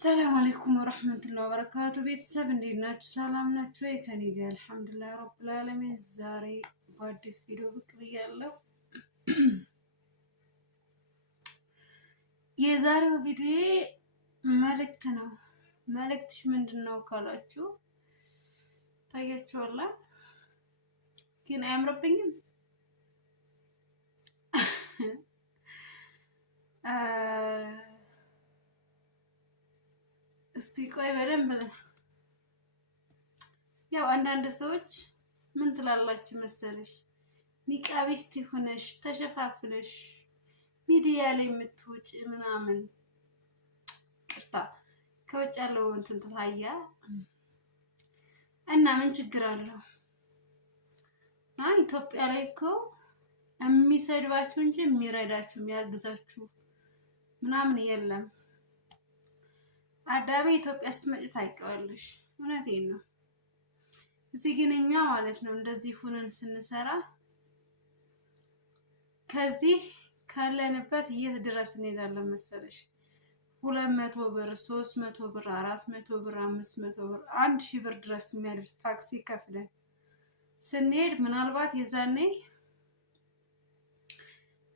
ሰላም አለይኩም ወራህመቱላሂ ወበረካቱ። ቤተሰብ እንዴት ናችሁ? ሰላም ናችሁ ወይ? ከኔ ጋር አልሐምዱሊላህ ረብል ዓለሚን። ዛሬ በአዲስ ቪዲዮ ብቅ ብያለሁ። የዛሬው ቪዲዮ መልእክት ነው። መልእክትሽ ምንድነው ካላችሁ ታያችኋላ፣ ግን አያምርብኝም። እስቲ ቆይ በደንብ ያው አንዳንድ ሰዎች ምን ትላላችሁ መሰለሽ፣ ኒቃቢስት ሆነሽ ተሸፋፍነሽ ሚዲያ ላይ የምትወጪ ምናምን ቅርታ ከውጭ ያለው እንትን ታያ እና ምን ችግር አለው? ኢትዮጵያ ላይ እኮ የሚሰድባችሁ እንጂ የሚረዳችሁ የሚያግዛችሁ ምናምን የለም። አዳቤ ኢትዮጵያ ስትመጪ ታውቂዋለሽ። እውነቴን ነው። እዚህ ግን እኛ ማለት ነው እንደዚህ ሆነን ስንሰራ ከዚህ ካለንበት የት ድረስ እንሄዳለን መሰለሽ? 200 ብር፣ 300 ብር፣ 400 ብር፣ 500 ብር፣ 1000 ብር ድረስ የሚያደርስ ታክሲ ከፍለን ስንሄድ ምናልባት የዛኔ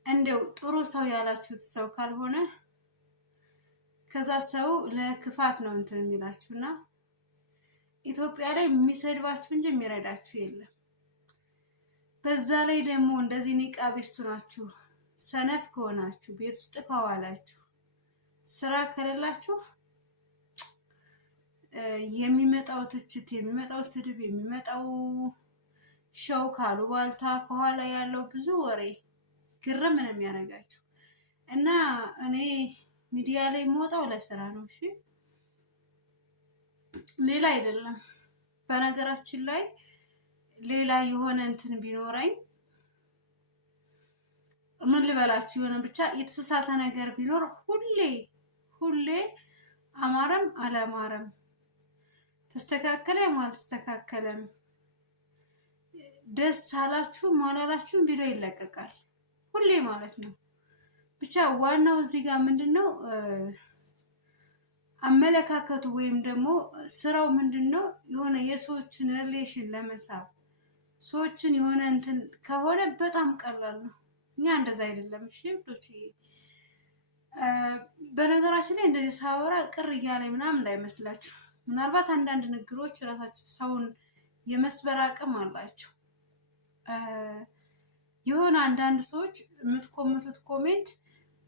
እንደው ጥሩ ሰው ያላችሁት ሰው ካልሆነ ከዛ ሰው ለክፋት ነው እንትን የሚላችሁና ኢትዮጵያ ላይ የሚሰድባችሁ እንጂ የሚረዳችሁ የለም። በዛ ላይ ደግሞ እንደዚህ ኒቃቢስቱ ናችሁ፣ ሰነፍ ከሆናችሁ፣ ቤት ውስጥ ከዋላችሁ፣ ስራ ከሌላችሁ የሚመጣው ትችት፣ የሚመጣው ስድብ፣ የሚመጣው ሸው ካሉ ባልታ ከኋላ ያለው ብዙ ወሬ ግርም ነው የሚያደርጋችሁ። እና እኔ ሚዲያ ላይ የምወጣው ለስራ ነው። እሺ ሌላ አይደለም። በነገራችን ላይ ሌላ የሆነ እንትን ቢኖረኝ ምን ልበላችሁ፣ የሆነ ብቻ የተሳሳተ ነገር ቢኖር ሁሌ አማረም አላማረም፣ ተስተካከለም አልተስተካከለም፣ ደስ አላችሁ ማላላችሁ ቪዲዮ ይለቀቃል ሁሌ ማለት ነው። ብቻ ዋናው እዚህ ጋር ምንድነው አመለካከቱ ወይም ደግሞ ስራው ምንድነው? የሆነ የሰዎችን ሪሌሽን ለመሳብ ሰዎችን የሆነ እንትን ከሆነ በጣም ቀላል ነው። እኛ እንደዛ አይደለም። እሺ ብቻ በነገራችን ላይ እንደዚህ ሳወራ ቅር እያለኝ ምናምን እንዳይመስላችሁ። ምናልባት አንዳንድ ንግግሮች ራሳቸው ሰውን የመስበር አቅም አላቸው። የሆነ አንዳንድ ሰዎች የምትኮምቱት ኮሜንት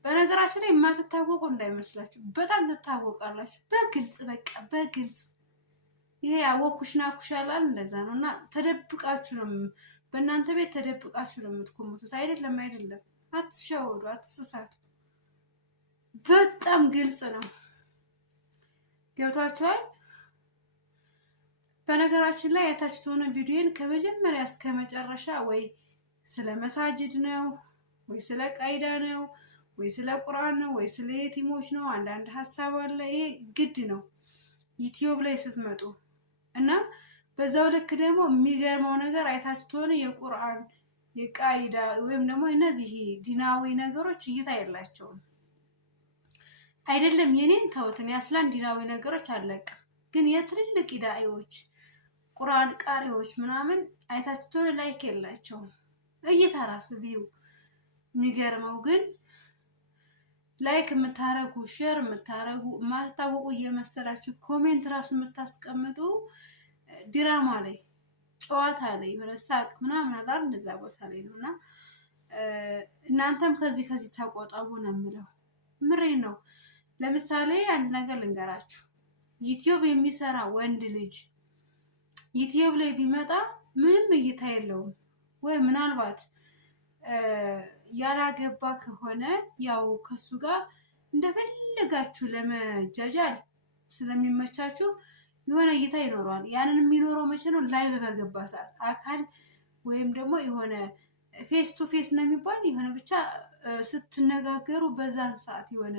በነገራችን ላይ የማትታወቁ እንዳይመስላችሁ፣ በጣም ትታወቃላችሁ። በግልጽ በቃ በግልጽ ይሄ አወኩሽ ናኩሽ ያላል እንደዛ ነው። እና ተደብቃችሁ ነው፣ በእናንተ ቤት ተደብቃችሁ ነው የምትኮምቱት። አይደለም አትሸወዱ፣ አትሳሳቱ። በጣም ግልጽ ነው። ገብቷችኋል? በነገራችን ላይ አይታችሁት ሆነ ቪዲዮን ከመጀመሪያ እስከ መጨረሻ ወይ ስለ መሳጅድ ነው ወይ ስለ ቃይዳ ነው ወይ ስለ ቁርአን ነው ወይ ስለ የቲሞች ነው። አንዳንድ ሀሳብ አለ። ይሄ ግድ ነው ዩቲዩብ ላይ ስትመጡ እና በዛው ልክ ደግሞ የሚገርመው ነገር አይታችሁት ሆነ የቁርአን የቃይዳ ወይም ደግሞ እነዚህ ዲናዊ ነገሮች እይታ የላቸውም። አይደለም የኔን ተውትን ያስላን ዲናዊ ነገሮች አለቅም። ግን የትልልቅ ዳኢዎች ቁርአን ቃሪዎች ምናምን አይታችሁት ሆነ ላይክ የላቸውም። እይታ ራሱ ቪው የሚገርመው ግን ላይክ የምታረጉ ሼር የምታረጉ ማታወቁ እየመሰላችሁ ኮሜንት ራሱ የምታስቀምጡ ድራማ ላይ ጨዋታ ላይ የሆነ ሳቅ ምናምን አላል እንደዛ ቦታ ላይ ነውና እናንተም ከዚህ ተቆጠቡ ነው የምለው። ምሬን ነው። ለምሳሌ አንድ ነገር ልንገራችሁ። ዩቲዩብ የሚሰራ ወንድ ልጅ ዩቲዩብ ላይ ቢመጣ ምንም እይታ የለውም ወይ ምናልባት ያላገባ ከሆነ ያው ከሱ ጋር እንደፈለጋችሁ ለመጃጃል ስለሚመቻችሁ የሆነ እይታ ይኖረዋል። ያንን የሚኖረው መቼ ነው? ላይቭ በገባ ሰዓት አካል ወይም ደግሞ የሆነ ፌስ ቱ ፌስ ነው የሚባል የሆነ ብቻ ስትነጋገሩ በዛን ሰዓት የሆነ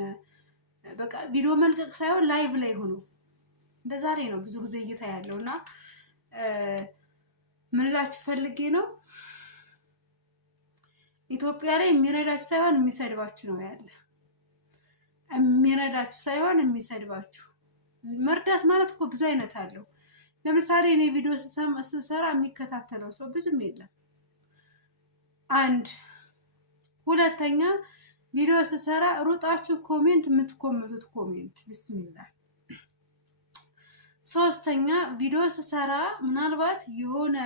በቃ ቪዲዮ መልቀቅ ሳይሆን ላይቭ ላይ ሆኖ እንደዛ ላይ ነው ብዙ ጊዜ እይታ ያለውና ምን እላችሁ ፈልጌ ነው ኢትዮጵያ ላይ የሚረዳችሁ ሳይሆን የሚሰድባችሁ ነው ያለ። የሚረዳችሁ ሳይሆን የሚሰድባችሁ መርዳት ማለት እኮ ብዙ አይነት አለው። ለምሳሌ እኔ ቪዲዮ ስሰራ የሚከታተለው ሰው ብዙም የለም። አንድ ሁለተኛ ቪዲዮ ስሰራ ሩጣችሁ ኮሜንት የምትኮምቱት ኮሜንት ቢስሚላህ። ሶስተኛ ቪዲዮ ስሰራ ምናልባት የሆነ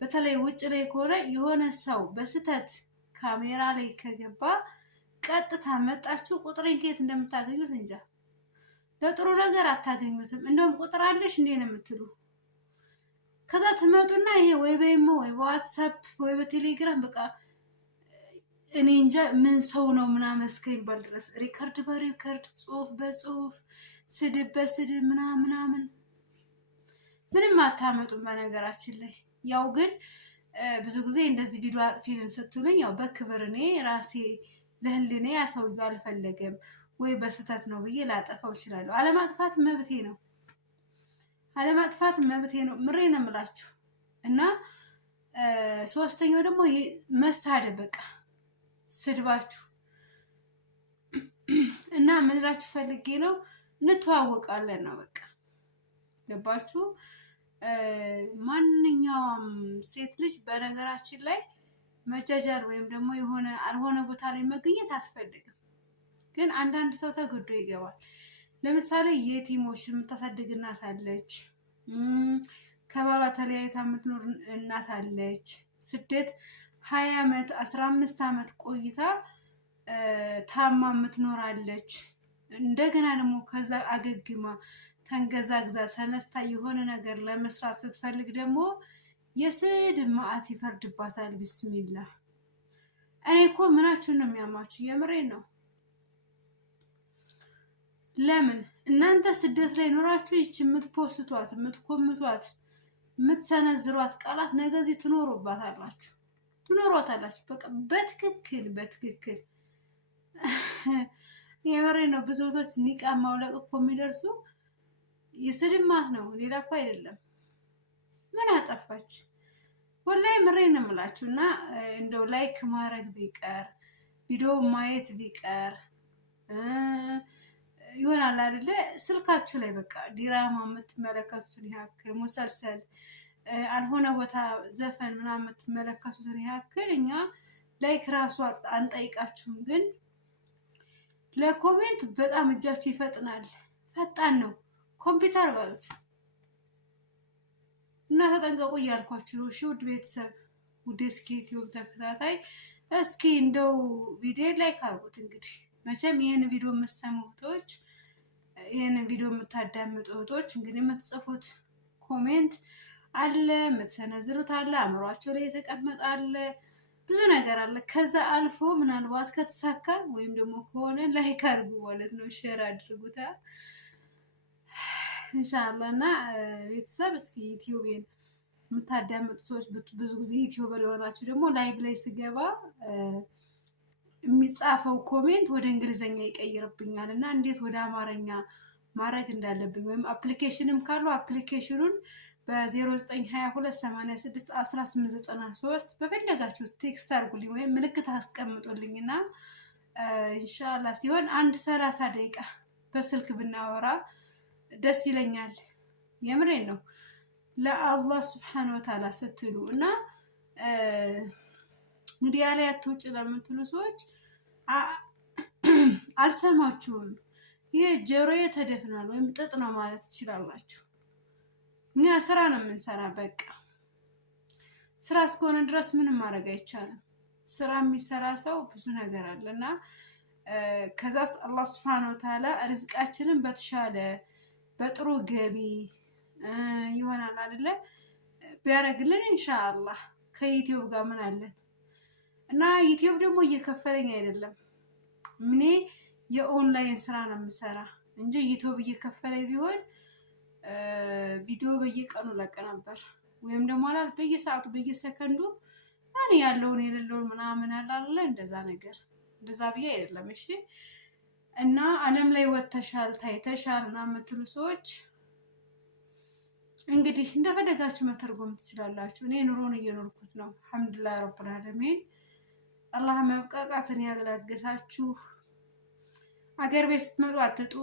በተለይ ውጭ ላይ ከሆነ የሆነ ሰው በስተት ካሜራ ላይ ከገባ ቀጥታ መጣችሁ ቁጥሬን ከየት እንደምታገኙት እንጃ። ለጥሩ ነገር አታገኙትም። እንደውም ቁጥር አለሽ እንዴ ነው የምትሉ። ከዛ ትመጡና ይሄ ወይ በኢሞ ወይ በዋትሳፕ ወይ በቴሌግራም በቃ እኔ እንጃ ምን ሰው ነው ምናምን እስከሚባል ድረስ ሪከርድ በሪከርድ ጽሁፍ በጽሁፍ ስድብ በስድብ ምናምን ምንም አታመጡም። በነገራችን ላይ ያው ግን ብዙ ጊዜ እንደዚህ ቪዲዮ አጥፊልን ስትሉኝ ያው በክብር እኔ ራሴ ለህሊኔ ያሰውየው አልፈለገም ወይ በስተት ነው ብዬ ላጠፋው እችላለሁ። አለማጥፋት መብቴ ነው። አለማጥፋት መብቴ ነው። ምሬ ነው የምላችሁ። እና ሶስተኛው ደግሞ ይሄ መሳደብ በቃ ስድባችሁ እና ምን እላችሁ ፈልጌ ነው እንተዋወቃለን ነው በቃ ገባችሁ? ማንኛውም ሴት ልጅ በነገራችን ላይ መጃጃል ወይም ደግሞ የሆነ አልሆነ ቦታ ላይ መገኘት አትፈልግም። ግን አንዳንድ ሰው ተገዶ ይገባል። ለምሳሌ የቲሞች የምታሳድግ እናት አለች፣ ከባሏ ተለያይታ የምትኖር እናት አለች። ስደት 20 ዓመት 15 ዓመት ቆይታ ታማ የምትኖራለች። እንደገና ደግሞ ከዛ አገግማ ተንገዛግዛ ተነስታ የሆነ ነገር ለመስራት ስትፈልግ ደግሞ የስድብ መዓት ይፈርድባታል። ቢስሚላህ። እኔ እኮ ምናችሁን ነው የሚያማችሁ? የምሬን ነው። ለምን እናንተ ስደት ላይ ኖራችሁ ይቺ የምትፖስቷት የምትኮምቷት የምትሰነዝሯት ቃላት ነገዚህ ትኖሩባታላችሁ። በቃ በትክክል የምሬ ነው። ብዙ እህቶች ኒቃብ ማውለቅ እኮ የሚደርሱ የስድብ ማት ነው፣ ሌላ እኮ አይደለም። ምን አጠፋች? ወላሂ ምሬ ነው የምላችሁ። እና እንደው ላይክ ማድረግ ቢቀር ቪዲዮ ማየት ቢቀር ይሆናል አይደለ? ስልካችሁ ላይ በቃ ዲራማ የምትመለከቱትን ያክል ሙሰልሰል አልሆነ ቦታ ዘፈን ምናምን የምትመለከቱትን ያክል እኛ ላይክ ራሱ አንጠይቃችሁም። ግን ለኮሜንት በጣም እጃችሁ ይፈጥናል። ፈጣን ነው ኮምፒውተር ባሉት እና ተጠንቀቁ እያልኳችሁ ነው። እሺ ውድ ቤተሰብ፣ ውድ እስኪ ዩቲዩብ ተከታታይ እስኪ እንደው ቪዲዮ ላይክ አድርጉት። እንግዲህ መቼም ይህን ቪዲዮ የምትሰሙ እህቶች፣ ይህንን ቪዲዮ የምታዳምጡ እህቶች እንግዲህ የምትጽፉት ኮሜንት አለ፣ የምትሰነዝሩት አለ፣ አእምሯቸው ላይ የተቀመጠ አለ፣ ብዙ ነገር አለ። ከዛ አልፎ ምናልባት ከተሳካ ወይም ደግሞ ከሆነ ላይክ አድርጉ ማለት ነው፣ ሼር አድርጉታ ኢንሻአላህ። እና ቤተሰብ እስኪ ዩቲዩብን የምታዳምጡ ሰዎች ብዙ ጊዜ ዩቲዩበር የሆናችሁ ደግሞ ላይቭ ላይ ስገባ የሚጻፈው ኮሜንት ወደ እንግሊዘኛ ይቀይርብኛል እና እንዴት ወደ አማርኛ ማድረግ እንዳለብኝ ወይም አፕሊኬሽንም ካለው አፕሊኬሽኑን በ0922861893 በፈለጋችሁ ቴክስት አድርጉልኝ ወይም ምልክት አስቀምጡልኝ እና ኢንሻአላህ ሲሆን 30 ደቂቃ በስልክ ብናወራ ደስ ይለኛል። የምሬን ነው። ለአላህ ሱብሓነሁ ወተዓላ ስትሉ እና ሚዲያ ላይ አትውጭ ለምትሉ ሰዎች አልሰማችሁም። ይሄ ጆሮዬ ተደፍኗል ወይም ጥጥ ነው ማለት ትችላላችሁ። እኛ ስራ ነው የምንሰራ። በቃ ስራ እስከሆነ ድረስ ምንም ማድረግ አይቻልም። ስራ የሚሰራ ሰው ብዙ ነገር አለና ከዛ አላህ ሱብሓነሁ ወተዓላ ርዝቃችንን በተሻለ በጥሩ ገቢ ይሆናል አይደለ ቢያደርግልን ኢንሻአላህ። ከዩቲዩብ ጋር ምን አለን እና ዩቲዩብ ደግሞ እየከፈለኝ አይደለም። እኔ የኦንላይን ስራ ነው የምሰራ እንጂ ዩቲዩብ እየከፈለኝ ቢሆን ቪዲዮ በየቀኑ ለቅ ነበር። ወይም ደግሞ አላል በየሰዓቱ በየሰከንዱ እኔ ያለውን የሌለውን ምናምን አላለ እንደዛ ነገር እንደዛ ብዬ አይደለም። እሺ እና ዓለም ላይ ወተሻል ታይተሻል እና የምትሉ ሰዎች እንግዲህ እንደፈለጋችሁ መተርጎም ትችላላችሁ። እኔ ኑሮን እየኖርኩት ነው። አልሐምዱሊላህ ረብል ዓለሚን። አላህ መብቃቃትን ያገላግሳችሁ። አገር ቤት ስትመጡ አትጡ።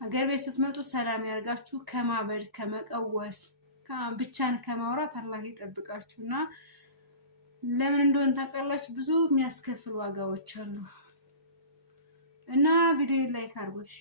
ሀገር ቤት ስትመጡ ሰላም ያርጋችሁ። ከማበድ ከመቀወስ ብቻን ከማውራት አላህ ይጠብቃችሁ። እና ለምን እንደሆነ ታውቃላችሁ? ብዙ የሚያስከፍል ዋጋዎች አሉ። እና ቪዲዮ ላይክ አድርጉት እሺ።